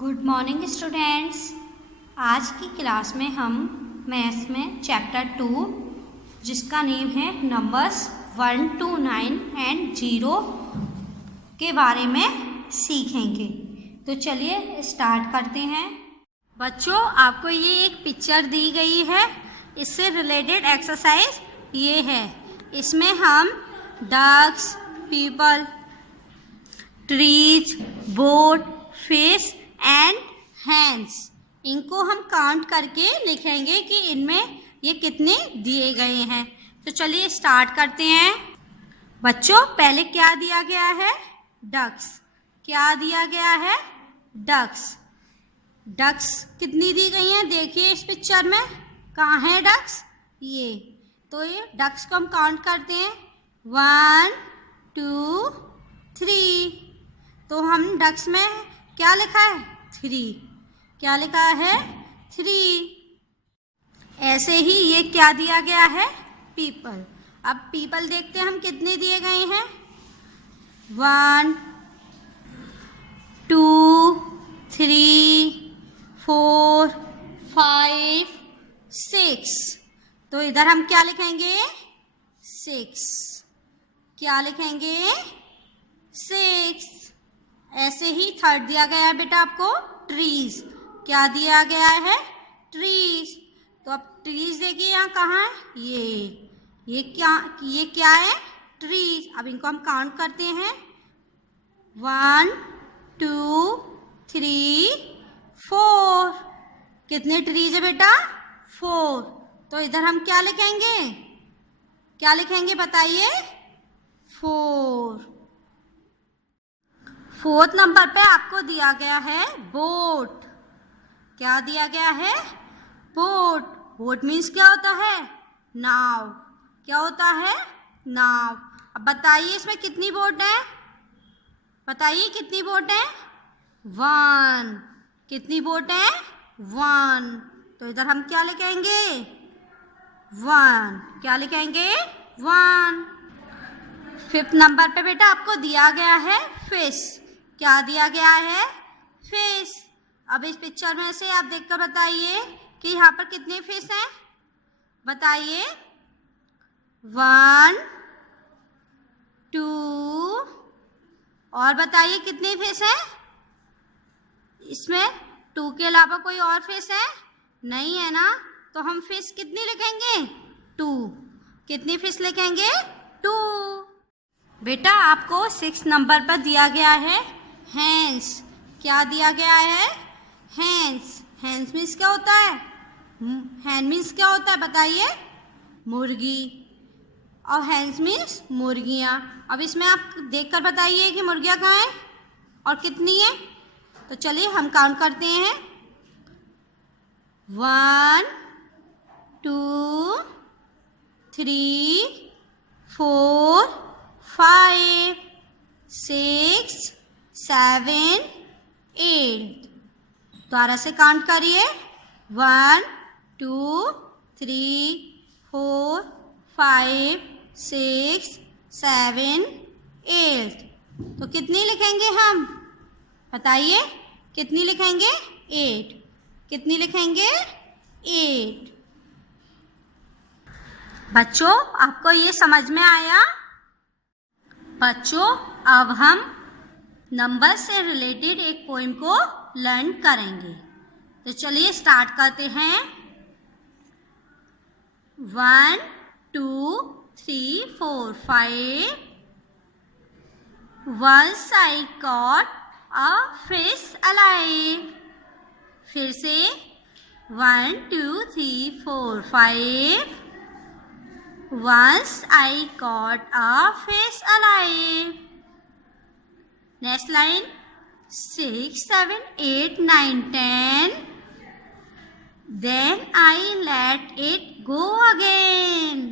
Good morning students. आज की class में हम मैथ्स में चैप्टर 2 जिसका नेम है नंबर्स 1 to 9 एंड 0 के बारे में सीखेंगे। तो चलिए स्टार्ट करते हैं। बच्चों, आपको ये एक पिक्चर दी गई है, इससे रिलेटेड एक्सरसाइज ये है। इसमें हम ducks, people, trees, boat, fish and hands, इनको हम काउंट करके लिखेंगे कि इनमें ये कितने दिए गए हैं। तो चलिए स्टार्ट करते हैं। बच्चों, पहले क्या दिया गया है? डक्स। क्या दिया गया है? डक्स। डक्स कितनी दी गई हैं? देखिए इस पिक्चर में कहाँ है डक्स? ये तो ये डक्स को हम काउंट करते हैं 1 2 3। तो हम डक्स में क्या लिखा है? 3। क्या लिखा है? 3। ऐसे ही ये क्या दिया गया है? पीपल। अब पीपल देखते हैं हम कितने दिए गए हैं। 1 2 3 4 5 6। तो इधर हम क्या लिखेंगे? 6। क्या लिखेंगे? 6। ऐसे ही थर्ड दिया गया है बेटा आपको ट्रीज। क्या दिया गया है? ट्रीज। तो अब ट्रीज देखिए यहाँ कहाँ है? ये क्या है? ट्रीज। अब इनको हम काउंट करते हैं 1 2 3 4। कितने ट्रीज है बेटा? 4। तो इधर हम क्या लिखेंगे? क्या लिखेंगे बताइए? 4। फोर्थ नंबर पे आपको दिया गया है बोट। क्या दिया गया है? बोट। बोट मीन्स क्या होता है? नाव। क्या होता है? नाव। अब बताइए इसमें कितनी बोट है? बताइए कितनी बोट है? 1। कितनी बोट है? 1। तो इधर हम क्या लिखेंगे? 1। क्या लिखेंगे? 1। फिफ्थ नंबर पे बेटा आपको दिया गया है फिश। क्या दिया गया है? फिश। अब इस पिक्चर में से आप देखकर बताइए कि यहाँ पर कितने फिश हैं। बताइए 1 2 और बताइए कितने फिश हैं? इसमें 2 के अलावा कोई और फिश है? नहीं है ना। तो हम फिश कितनी लिखेंगे? 2। कितनी फिश लिखेंगे? 2। बेटा आपको 6 नंबर पर दिया गया है हैंड्स। क्या दिया गया है? हैंड्स। हैंड्स मीन्स क्या होता है? हैंड मीन्स क्या होता है बताइए? मुर्गी। और हैंड्स मीन्स मुर्गियाँ। अब इसमें आप देखकर बताइए कि मुर्गियाँ कहाँ हैं और कितनी है। तो चलिए हम काउंट करते हैं 1 2 3 4 5 6 7 8। दोबारा से काउंट करिए 1 2 3 4 5 6 7 8। तो कितनी लिखेंगे हम? बताइए कितनी लिखेंगे? 8। कितनी लिखेंगे? 8। बच्चों, आपको ये समझ में आया? बच्चों, अब हम नंबर से रिलेटेड एक पोएम को लर्न करेंगे। तो चलिए स्टार्ट करते हैं। 1 2 3 4 5। Once I caught a fish alive। फिर से 1 2 3 4 5। Once I caught a fish alive। Next line 6 7 8 9 10। Then I let it go again।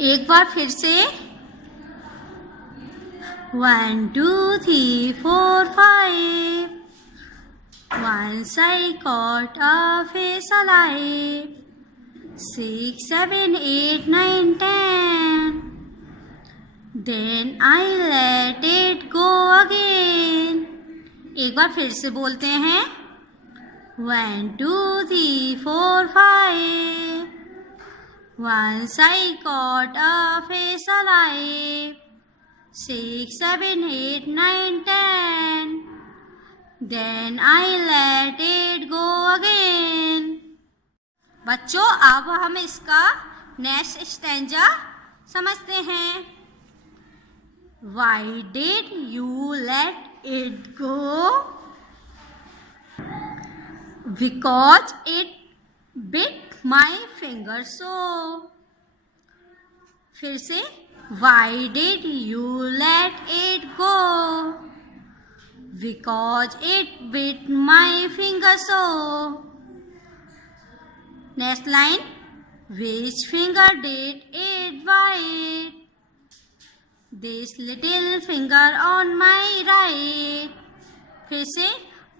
एक बार फिर से 1 2 3 4 5। Once I caught a fish alive। 6 7 8 9 10। Then I let it go again। एक बार फिर से बोलते हैं 1 2 3 4 5 Once I caught a fish alive 6 7 8 9 10 Then I let it go again। बच्चों अब हम इसका नेक्स्ट स्टैंजा समझते हैं। Why did you let it go? Because it bit my finger so। फिर से Why did you let it go? Because it bit my finger so। Next line Which finger did it bite? This little finger on my right। फिर से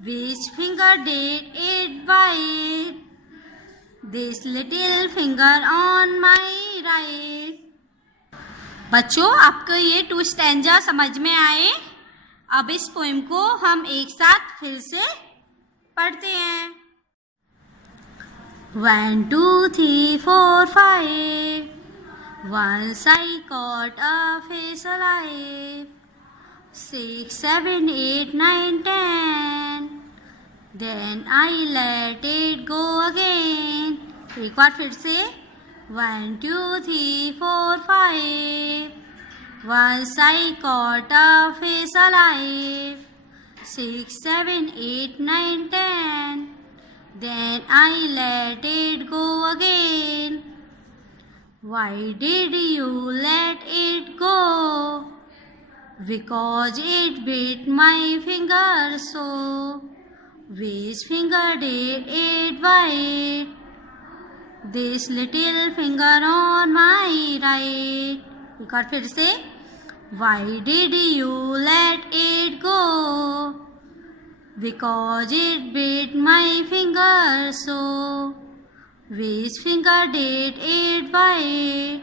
Which finger did it bite? This little finger on my right। बच्चों आपको ये 2 stanza समझ में आए। अब इस पोएम को हम एक साथ फिर से पढ़ते हैं। 1 2 3 4 5 Once I caught a fish alive 6 7 8 9 10 Then I let it go again। एक बार फिर से 1 2 3 4 5 Once I caught a fish alive 6 7 8 9 10 Then I let it go again। Why did you let it go? Because it bit my finger so। Which finger did it bite? This little finger on my right। एक बार फिर से Why did you let it go? Because it bit my finger so। Which finger did it bite?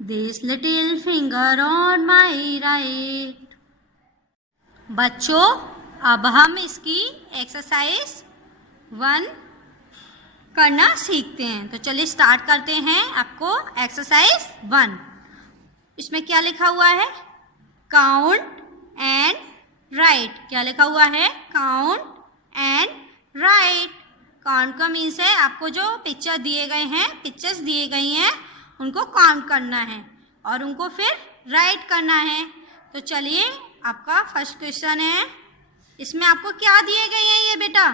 This little finger on my right। बच्चों अब हम इसकी exercise 1 करना सीखते हैं। तो चलिए स्टार्ट करते हैं। आपको एक्सरसाइज 1 इसमें क्या लिखा हुआ है? Count and right. क्या लिखा हुआ है? Count and right. काउंट का मीन्स है आपको जो पिक्चर्स दिए गई हैं उनको काउंट करना है और उनको फिर राइट करना है। तो चलिए आपका फर्स्ट क्वेश्चन है। इसमें आपको क्या दिए गए हैं ये बेटा?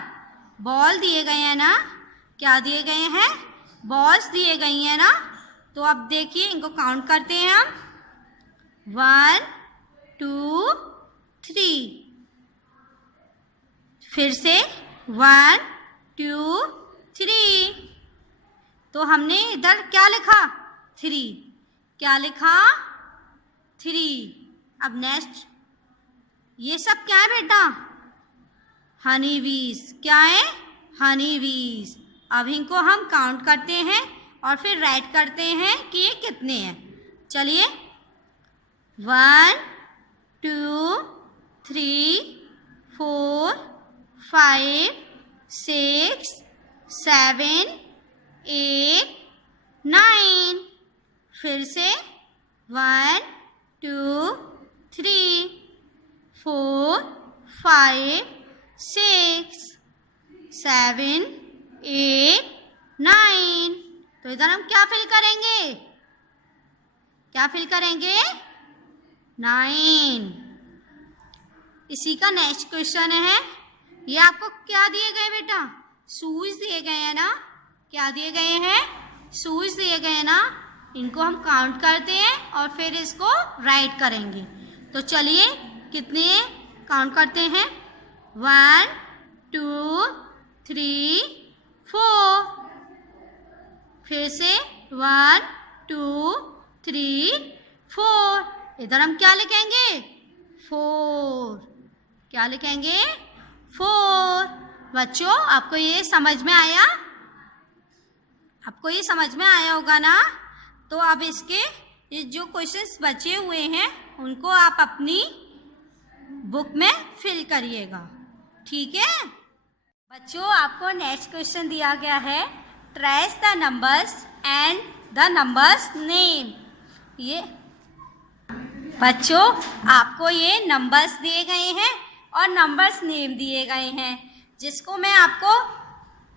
बॉल दिए गए हैं ना? क्या दिए गए हैं? बॉल्स दिए गई हैं ना? तो अब देखिए इनको काउंट करते हैं हम 1 2 3। फिर से 1 2 3। तो हमने इधर क्या लिखा? 3। क्या लिखा? 3। अब नेक्स्ट ये सब क्या है बेटा? हनी बीज। क्या है? हनी बीज। अब इनको हम काउंट करते हैं और फिर राइट करते हैं कि ये कितने हैं। चलिए 1 2 3 4 5 6 7 8 9। फिर से 1 2 3 4 5 6 7 8 9। तो इधर हम क्या फिल करेंगे? क्या फिल करेंगे? 9। इसी का नेक्स्ट क्वेश्चन है। ये आपको क्या दिए गए बेटा? शूज दिए गए हैं ना? क्या दिए गए हैं? शूज दिए गए हैं ना? इनको हम काउंट करते हैं और फिर इसको राइट करेंगे। तो चलिए कितने काउंट करते हैं? 1 2 3 4। फिर से 1 2 3 4। इधर हम क्या लिखेंगे? 4। क्या लिखेंगे? 4। बच्चों आपको ये समझ में आया? आपको ये समझ में आया होगा ना? तो अब इसके ये जो क्वेश्चंस बचे हुए हैं उनको आप अपनी बुक में फिल करिएगा, ठीक है बच्चों। आपको नेक्स्ट क्वेश्चन दिया गया है, trace the numbers and the numbers name. ये बच्चों आपको ये नंबर्स दिए गए हैं और नंबर्स नेम दिए गए हैं, जिसको मैं आपको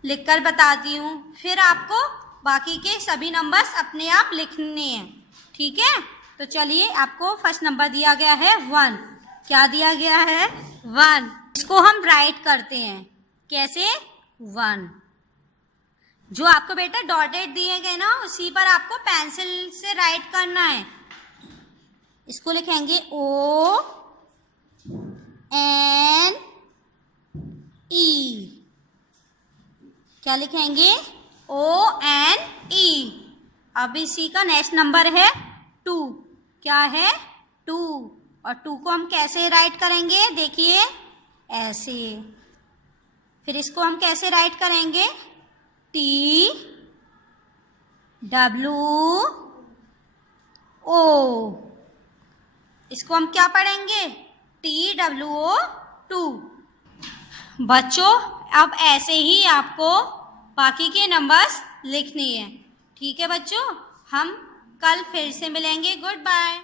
लिखकर बताती हूँ, फिर आपको बाकी के सभी नंबर्स अपने आप लिखने हैं, ठीक है। तो चलिए, आपको फर्स्ट नंबर दिया गया है 1। क्या दिया गया है? 1। इसको हम राइट करते हैं कैसे? 1। जो आपको बेटा डॉटेड दिए गए ना, उसी पर आपको पेंसिल से राइट करना है। इसको लिखेंगे O N E। क्या लिखेंगे? O N E। अब इसी का नेक्स्ट नंबर है 2। क्या है? 2। और 2 को हम कैसे राइट करेंगे? देखिए ऐसे। फिर इसको हम कैसे राइट करेंगे? T W O। इसको हम क्या पढ़ेंगे? TWO 2। बच्चों अब ऐसे ही आपको बाकी के नंबर्स लिखने हैं, ठीक है बच्चों। हम कल फिर से मिलेंगे। Good bye.